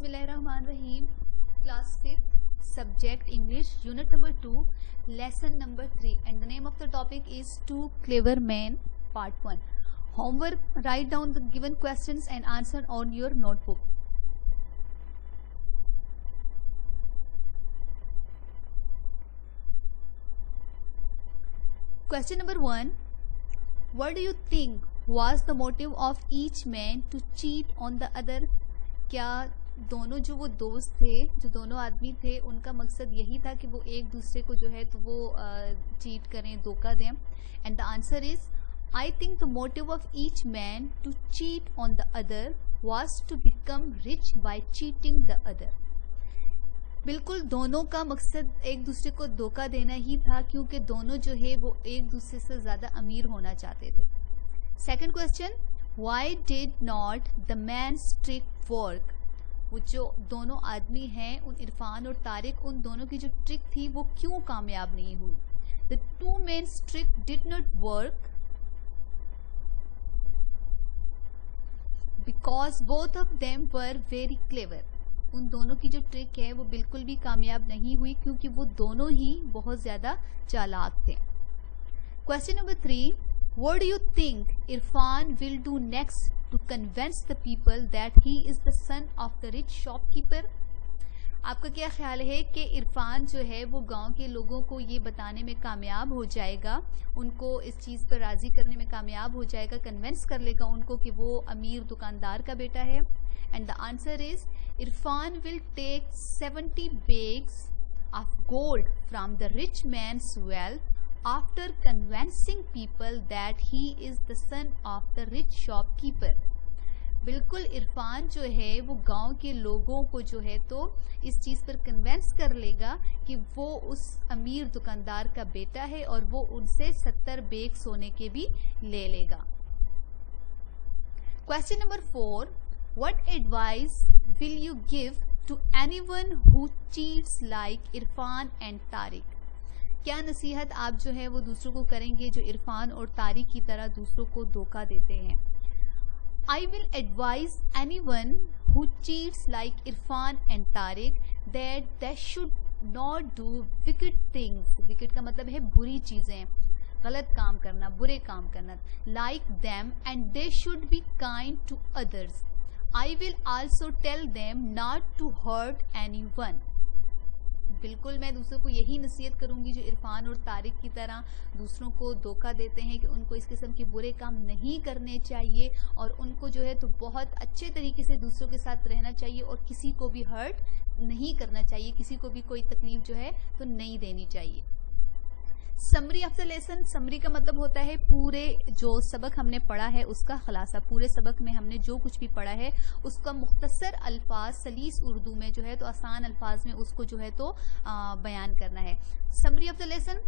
बिस्मिल्लाहिर्रहमानिर्रहीम। Class 5th subject English unit number 2 lesson number 3 and the name of the topic is Two Clever Men part 1. Homework: write down the given questions and answer on your notebook. Question number 1. What do you think was the motive of each man to cheat on the other? क्या दोनों जो वो दोस्त थे, जो दोनों आदमी थे, उनका मकसद यही था कि वो एक दूसरे को जो है तो वो चीट करें, धोखा दें? And the answer is I think the motive of each man to cheat on the other was to become rich by cheating the other. बिल्कुल दोनों का मकसद एक दूसरे को धोखा देना ही था, क्योंकि दोनों जो है वो एक दूसरे से ज़्यादा अमीर होना चाहते थे। Second question, why did not the man trick work? वो जो दोनों आदमी हैं, उन इरफान और तारिक, उन दोनों की जो ट्रिक थी वो क्यों कामयाब नहीं हुई? The two mens trick did not work because both of them were very clever. उन दोनों की जो ट्रिक है वो बिल्कुल भी कामयाब नहीं हुई, क्योंकि वो दोनों ही बहुत ज्यादा चालाक थे। Question number 3, what do you think Irfan will do next to convince the people that he is the son of the rich shopkeeper? आपका क्या ख्याल है कि इरफान जो है वो गांव के लोगों को ये बताने में कामयाब हो जाएगा, उनको इस चीज़ पर राज़ी करने में कामयाब हो जाएगा, कन्विंस कर लेगा उनको कि वो अमीर दुकानदार का बेटा है? And the answer is Irfan will take 70 bags of gold from the rich man's wealth after convincing people that he is the son of the rich shopkeeper. बिल्कुल इरफान जो है वो गांव के लोगों को जो है तो इस चीज़ पर कन्विंस कर लेगा कि वो उस अमीर दुकानदार का बेटा है, और वो उनसे 70 बैग सोने के भी ले लेगा। Question number 4, what advice will you give to anyone who cheats like Irfan and Tariq? क्या नसीहत आप जो है वो दूसरों को करेंगे जो इरफान और तारिक की तरह दूसरों को धोखा देते हैं? I will advise anyone who cheats like Irfan and Tariq that they should not do wicked things. Wicked का मतलब है बुरी चीजें, गलत काम करना, बुरे काम करना। Like them and they should be kind to others. I will also tell them not to hurt anyone. बिल्कुल मैं दूसरों को यही नसीहत करूंगी जो इरफान और तारिक की तरह दूसरों को धोखा देते हैं, कि उनको इस किस्म के बुरे काम नहीं करने चाहिए, और उनको जो है तो बहुत अच्छे तरीके से दूसरों के साथ रहना चाहिए, और किसी को भी हर्ट नहीं करना चाहिए, किसी को भी कोई तकलीफ जो है तो नहीं देनी चाहिए। Summary of the lesson. Summary का मतलब होता है पूरे जो सबक हमने पढ़ा है उसका खलासा। पूरे सबक में हमने जो कुछ भी पढ़ा है उसका मुख्तसर अल्फाज सलीस उर्दू में जो है तो आसान अल्फाज में उसको जो है तो बयान करना है। Summary of the lesson,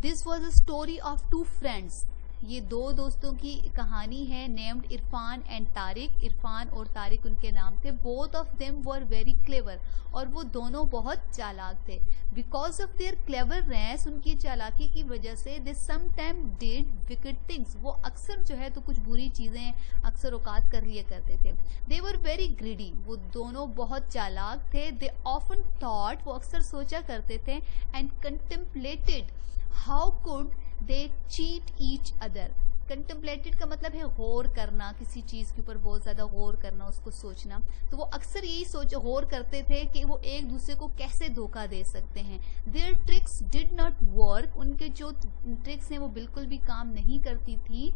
this was a story of two friends. ये दो दोस्तों की कहानी है, नेम्ड इरफान एंड तारिक। इरफान और तारिक उनके नाम थे। Both of them were very clever, और वो दोनों बहुत चालाक थे। बिकॉज ऑफ देयर क्लेवरनेस, उनकी चालाकी की वजह से, they sometime did wicked things. वो अक्सर जो है तो कुछ बुरी चीजें अक्सर औकात कर लिया करते थे। दे वर वेरी ग्रीडी, वो दोनों बहुत चालाक थे। दे ऑफन थॉट, वो अक्सर सोचा करते थे। And contemplated how could they cheat each other. Contemplated का मतलब है गौर करना, किसी चीज के ऊपर बहुत ज्यादा गौर करना, उसको सोचना। तो वो अक्सर यही गौर करते थे कि वो एक दूसरे को कैसे धोखा दे सकते हैं। Their tricks did not work, उनके जो ट्रिक्स हैं वो बिल्कुल भी काम नहीं करती थी।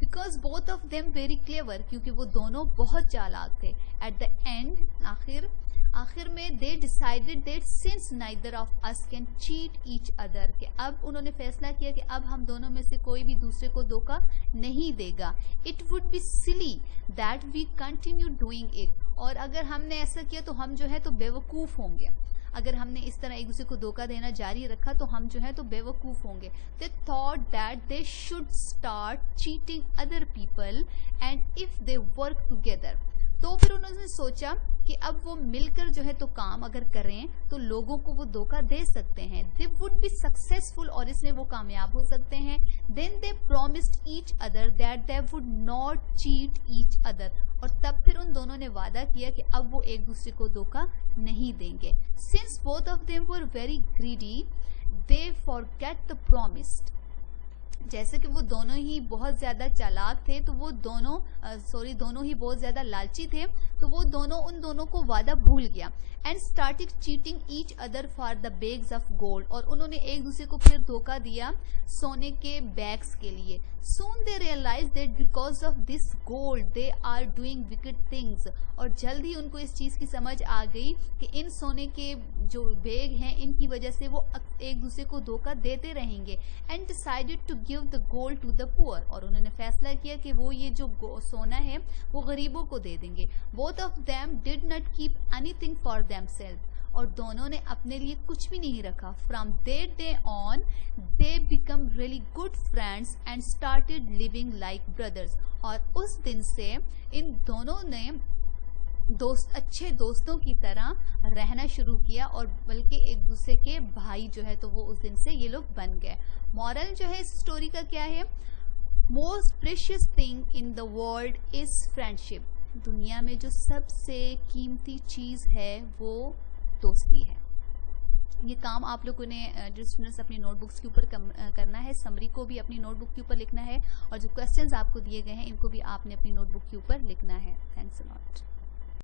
Because both of them very clever, क्योंकि वो दोनों बहुत चालाक थे। एट द एंड, आखिर में, they decided that since neither of us can cheat each other, कि अब उन्होंने फैसला किया कि अब हम दोनों में से कोई भी दूसरे को धोखा नहीं देगा। It would be silly that we continue doing it, और अगर हमने ऐसा किया तो हम जो है तो बेवकूफ होंगे। अगर हमने इस तरह एक दूसरे को धोखा देना जारी रखा तो हम जो है तो बेवकूफ होंगे। They thought that they should start cheating other people and if they work together. तो फिर उन्होंने सोचा कि अब वो मिलकर जो है तो काम अगर करें तो लोगों को वो धोखा दे सकते हैं, दे वुड बी सक्सेसफुल, और इसमें वो कामयाब हो सकते हैं। Then they promised each other that they would not cheat each other, और तब फिर उन दोनों ने वादा किया कि अब वो एक दूसरे को धोखा नहीं देंगे। Since both of them were very greedy they forget the promised, जैसे कि वो दोनों ही बहुत ज्यादा चालाक थे, तो वो दोनों दोनों ही बहुत ज्यादा लालची थे, तो वो दोनों उन दोनों को वादा भूल गया। And started cheating each other for the bags of gold, और उन्होंने एक दूसरे को फिर धोखा दिया सोने के बैग्स के लिए। Soon they realized that because of this gold they are doing wicked things, और जल्द ही उनको इस चीज की समझ आ गई कि इन सोने के जो बैग हैं इनकी वजह से वो एक दूसरे को धोखा देते रहेंगे। And decided to give the gold to the poor, और उन्होंने फैसला किया कि वो ये जो सोना है वो गरीबों को दे देंगे। Both of them did not keep anything for themselves, और दोनों ने अपने लिए कुछ भी नहीं रखा। From that day on they become really good friends and started living like brothers, और उस दिन से इन दोनों ने अच्छे दोस्तों की तरह रहना शुरू किया, और बल्कि एक दूसरे के भाई जो है तो वो उस दिन से ये लोग बन गए। मॉरल जो है इस स्टोरी का क्या है? Most precious thing in the world is friendship, दुनिया में जो सबसे कीमती चीज है वो दोस्ती है। ये काम आप लोगों ने जो स्टूडेंट्स अपनी नोटबुक्स के ऊपर करना है, समरी को भी अपनी नोटबुक के ऊपर लिखना है, और जो क्वेश्चंस आपको दिए गए हैं इनको भी आपने अपनी नोटबुक के ऊपर लिखना है। Thanks a lot.